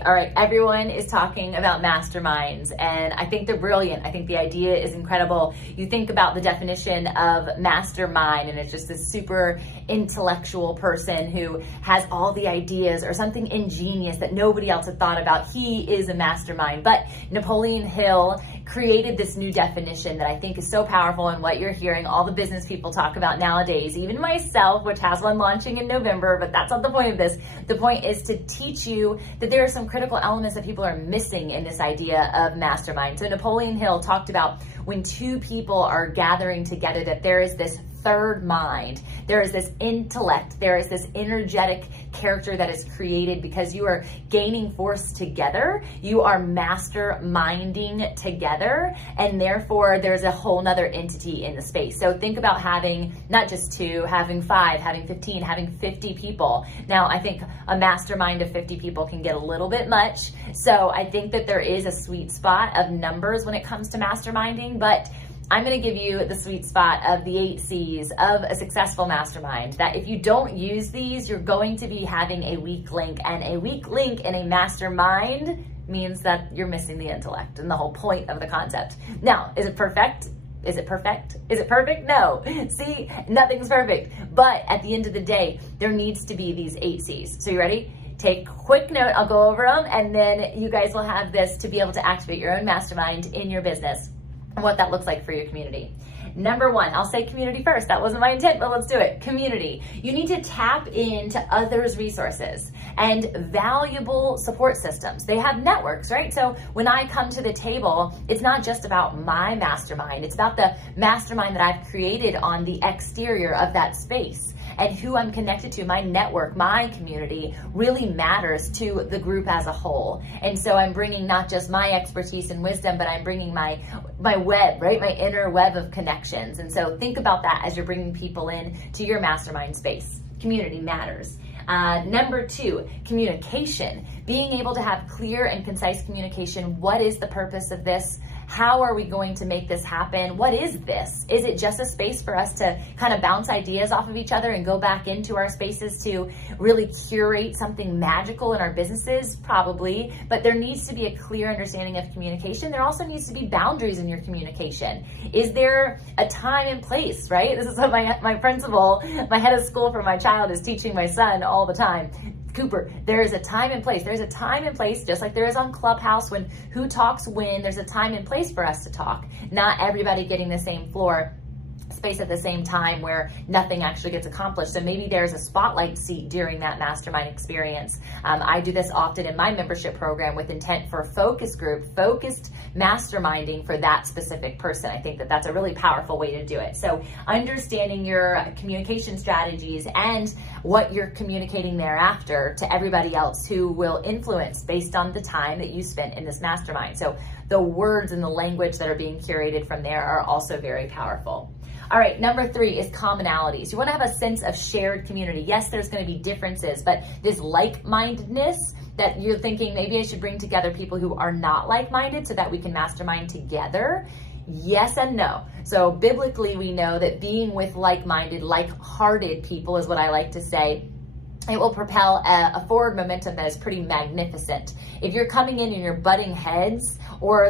community. All right, everyone is talking about masterminds, and I think they're brilliant. I think the idea is incredible. You think about the definition of mastermind, and it's just this super intellectual person who has all the ideas or something ingenious that nobody else had thought about. He is a mastermind. But Napoleon Hill created this new definition that I think is so powerful, and what you're hearing all the business people talk about nowadays, even myself, which has one launching in November, but that's not the point of this. The point is to teach you that there are some critical elements that people are missing in this idea of mastermind. So Napoleon Hill talked about when two people are gathering together, that there is this third mind, there is this intellect, there is this energetic character that is created because you are gaining force together, you are masterminding together, and therefore there's a whole nother entity in the space. So think about having not just two, having 5, having 15, having 50 people. Now I think a mastermind of 50 people can get a little bit much, so I think that there is a sweet spot of numbers when it comes to masterminding, but I'm going to give you the sweet spot of the 8 C's of a successful mastermind, that if you don't use these, you're going to be having a weak link, and a weak link in a mastermind means that you're missing the intellect and the whole point of the concept. Now, is it perfect? Is it perfect? Is it perfect? No. See, nothing's perfect. But at the end of the day, there needs to be these 8 C's. So you ready? Take a quick note. I'll go over them, and then you guys will have this to be able to activate your own mastermind in your business and what that looks like for your community. Number 1, I'll say community first. That wasn't my intent, but let's do it. Community. You need to tap into others' resources and valuable support systems. They have networks, right? So when I come to the table, it's not just about my mastermind. It's about the mastermind that I've created on the exterior of that space. And who I'm connected to, my network, my community, really matters to the group as a whole. And so I'm bringing not just my expertise and wisdom, but I'm bringing my web, right? My inner web of connections. And so think about that as you're bringing people in to your mastermind space. Community matters. Number 2, communication. Being able to have clear and concise communication. What is the purpose of this? How are we going to make this happen? What is this? Is it just a space for us to kind of bounce ideas off of each other and go back into our spaces to really curate something magical in our businesses? Probably, but there needs to be a clear understanding of communication. There also needs to be boundaries in your communication. Is there a time and place, right? This is what my principal, my head of school for my child, is teaching my son all the time. Cooper, there is a time and place. There's a time and place, just like there is on Clubhouse when who talks when. There's a time and place for us to talk. Not everybody getting the same floor space at the same time where nothing actually gets accomplished. So maybe there's a spotlight seat during that mastermind experience. I do this often in my membership program with intent for focus group, focused masterminding for that specific person. I think that that's a really powerful way to do it. So understanding your communication strategies and what you're communicating thereafter to everybody else who will influence based on the time that you spent in this mastermind. So the words and the language that are being curated from there are also very powerful. All right, number 3 is commonalities. You want to have a sense of shared community. Yes, there's going to be differences, but this like-mindedness that you're thinking, maybe I should bring together people who are not like-minded so that we can mastermind together. Yes and no. So biblically, we know that being with like-minded, like-hearted people is what I like to say. It will propel a forward momentum that is pretty magnificent. If you're coming in and you're butting heads, or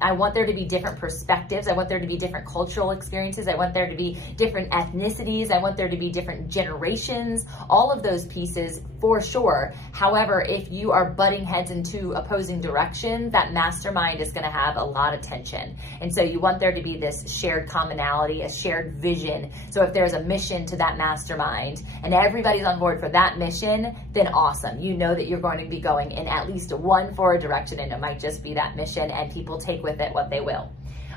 I want there to be different perspectives, I want there to be different cultural experiences, I want there to be different ethnicities, I want there to be different generations, all of those pieces for sure. However, if you are butting heads in 2 opposing directions, that mastermind is going to have a lot of tension. And so you want there to be this shared commonality, a shared vision. So if there's a mission to that mastermind and everybody's on board for that mission, then awesome. You know that you're going to be going in at least one forward direction, and it might just be that mission, and people take with it what they will.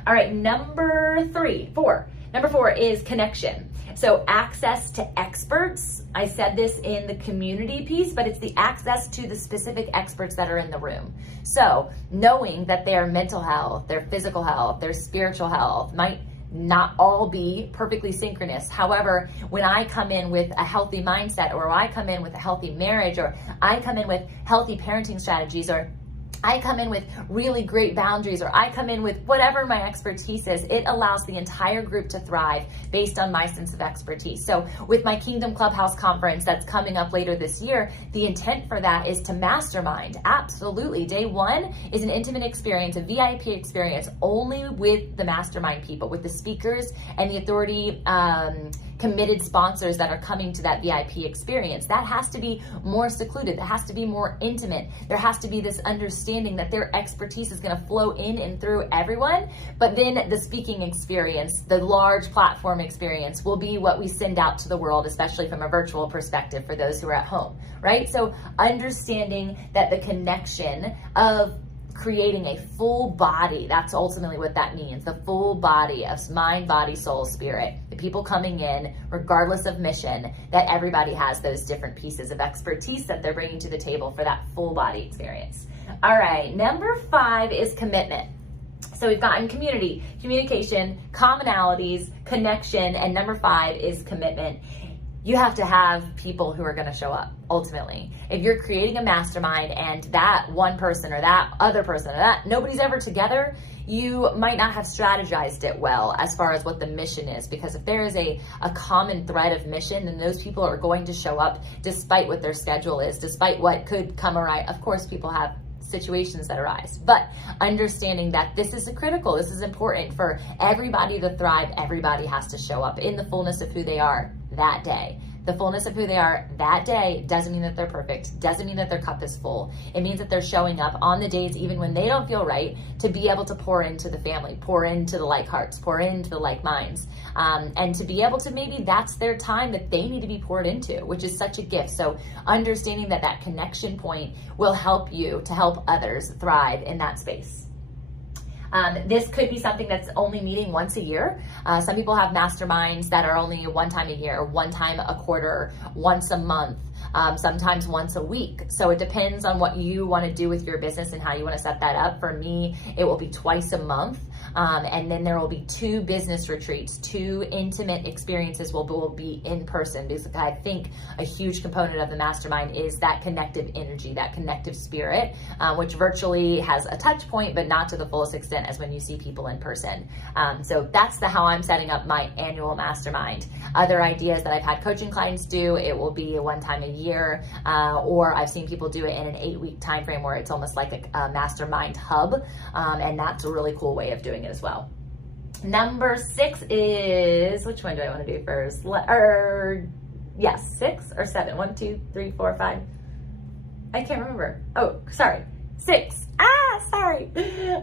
All right, number 4 is connection. So access to experts. I said this in the community piece, but it's the access to the specific experts that are in the room. So knowing that their mental health, their physical health, their spiritual health might not all be perfectly synchronous. However, when I come in with a healthy mindset, or I come in with a healthy marriage, or I come in with healthy parenting strategies, or I come in with really great boundaries, or I come in with whatever my expertise is, it allows the entire group to thrive based on my sense of expertise. So with my Kingdom Clubhouse conference that's coming up later this year, the intent for that is to mastermind. Absolutely. Day one is an intimate experience, a VIP experience, only with the mastermind people, with the speakers and the authority committed sponsors that are coming to that VIP experience. That has to be more secluded. That has to be more intimate. There has to be this understanding that their expertise is going to flow in and through everyone. But then the speaking experience, the large platform experience, will be what we send out to the world, especially from a virtual perspective for those who are at home, right? So understanding that the connection of creating a full body, that's ultimately what that means, the full body of mind, body, soul, spirit, the people coming in, regardless of mission, that everybody has those different pieces of expertise that they're bringing to the table for that full body experience. All right, number 5 is commitment. So we've gotten community, communication, commonalities, connection, and number 5 is commitment. You have to have people who are going to show up, ultimately. If you're creating a mastermind and that one person or that other person or that nobody's ever together, you might not have strategized it well as far as what the mission is. Because if there is a common thread of mission, then those people are going to show up despite what their schedule is, despite what could come awry. Of course, people have situations that arise, but understanding that this is critical, this is important for everybody to thrive. Everybody has to show up in the fullness of who they are that day. The fullness of who they are that day doesn't mean that they're perfect, doesn't mean that their cup is full. It means that they're showing up on the days, even when they don't feel right, to be able to pour into the family, pour into the like hearts, pour into the like minds, and to be able to, maybe that's their time that they need to be poured into, which is such a gift. So understanding that that connection point will help you to help others thrive in that space. This could be something that's only meeting once a year. Some people have masterminds that are only one time a year, one time a quarter, once a month, sometimes once a week. So it depends on what you want to do with your business and how you want to set that up. For me, it will be twice a month. And then there will be 2 business retreats, 2 intimate experiences will be in person, because I think a huge component of the mastermind is that connective energy, that connective spirit, which virtually has a touch point, but not to the fullest extent as when you see people in person. So that's how I'm setting up my annual mastermind. Other ideas that I've had coaching clients do, it will be one time a year, or I've seen people do it in an 8-week time frame where it's almost like a mastermind hub, and that's a really cool way of doing it as well. Number 6 is, which one do I want to do first? 6 or 7? 1, 2, 3, 4, 5. I can't remember. Oh, sorry. 6. Sorry.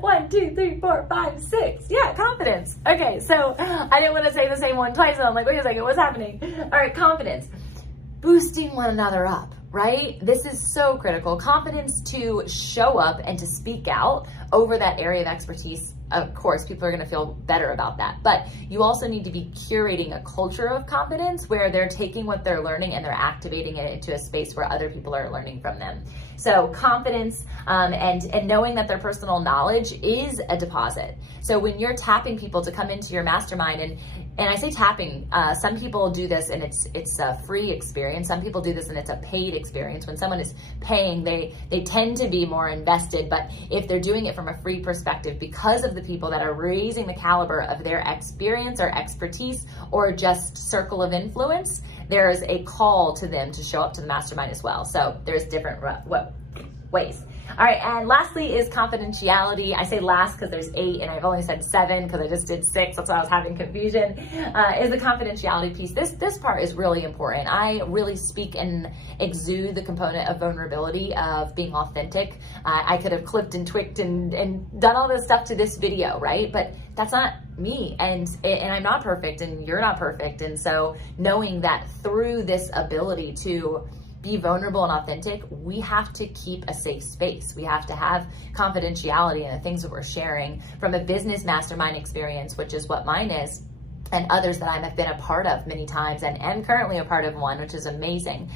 1, 2, 3, 4, 5, 6. Yeah, confidence. Okay, so I didn't want to say the same one twice, and I'm like, wait a second, what's happening? All right, confidence. Boosting one another up, right? This is so critical. Confidence to show up and to speak out over that area of expertise. Of course, people are going to feel better about that, but you also need to be curating a culture of confidence where they're taking what they're learning and they're activating it into a space where other people are learning from them. So confidence, and knowing that their personal knowledge is a deposit. So when you're tapping people to come into your mastermind, and I say tapping, some people do this and it's a free experience. Some people do this and it's a paid experience. When someone is paying, they tend to be more invested, but if they're doing it from a free perspective, because of the people that are raising the caliber of their experience or expertise or just circle of influence, there's a call to them to show up to the mastermind as well. So there's different ways. All right, and lastly is confidentiality. I say last because there's 8 and I've only said 7 because I just did 6. That's why I was having confusion. Is the confidentiality piece. This part is really important. I really speak and exude the component of vulnerability, of being authentic. I could have clipped and tweaked and done all this stuff to this video, right? But that's not me, and I'm not perfect, and you're not perfect. And so knowing that through this ability to be vulnerable and authentic, we have to keep a safe space. We have to have confidentiality in the things that we're sharing. From a business mastermind experience, which is what mine is, and others that I have been a part of many times and am currently a part of one, which is amazing.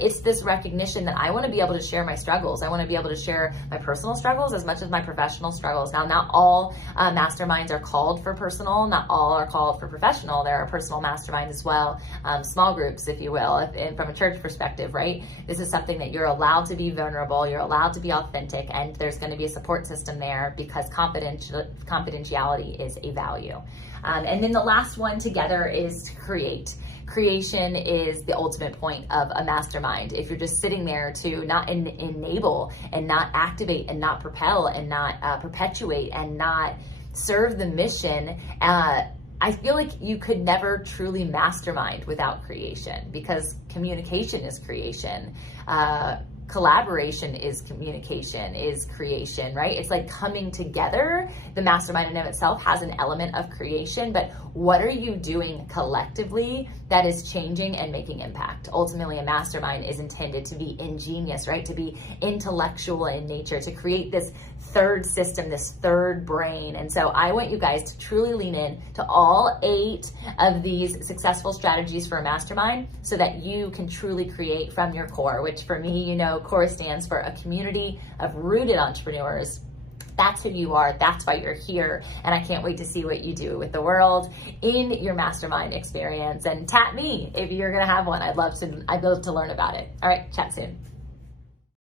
It's this recognition that I want to be able to share my struggles. I want to be able to share my personal struggles as much as my professional struggles. Now, not all masterminds are called for personal, not all are called for professional. There are personal masterminds as well, small groups, if you will, from a church perspective, right? This is something that you're allowed to be vulnerable, you're allowed to be authentic, and there's going to be a support system there because confidentiality is a value. And then the last one together is to create. Creation is the ultimate point of a mastermind. If you're just sitting there to not enable and not activate and not propel and not perpetuate and not serve the mission, I feel like you could never truly mastermind without creation, because communication is creation. Collaboration is communication, is creation, right? It's like coming together. The mastermind in and of itself has an element of creation, but what are you doing collectively that is changing and making impact? Ultimately, a mastermind is intended to be ingenious, right? To be intellectual in nature, to create this third system, this third brain. And so I want you guys to truly lean in to all 8 of these successful strategies for a mastermind so that you can truly create from your core, which for me, you know, core stands for a community of rooted entrepreneurs. That's who you are. That's why you're here. And I can't wait to see what you do with the world in your mastermind experience. And tap me if you're going to have one. I'd love to learn about it. All right, chat soon.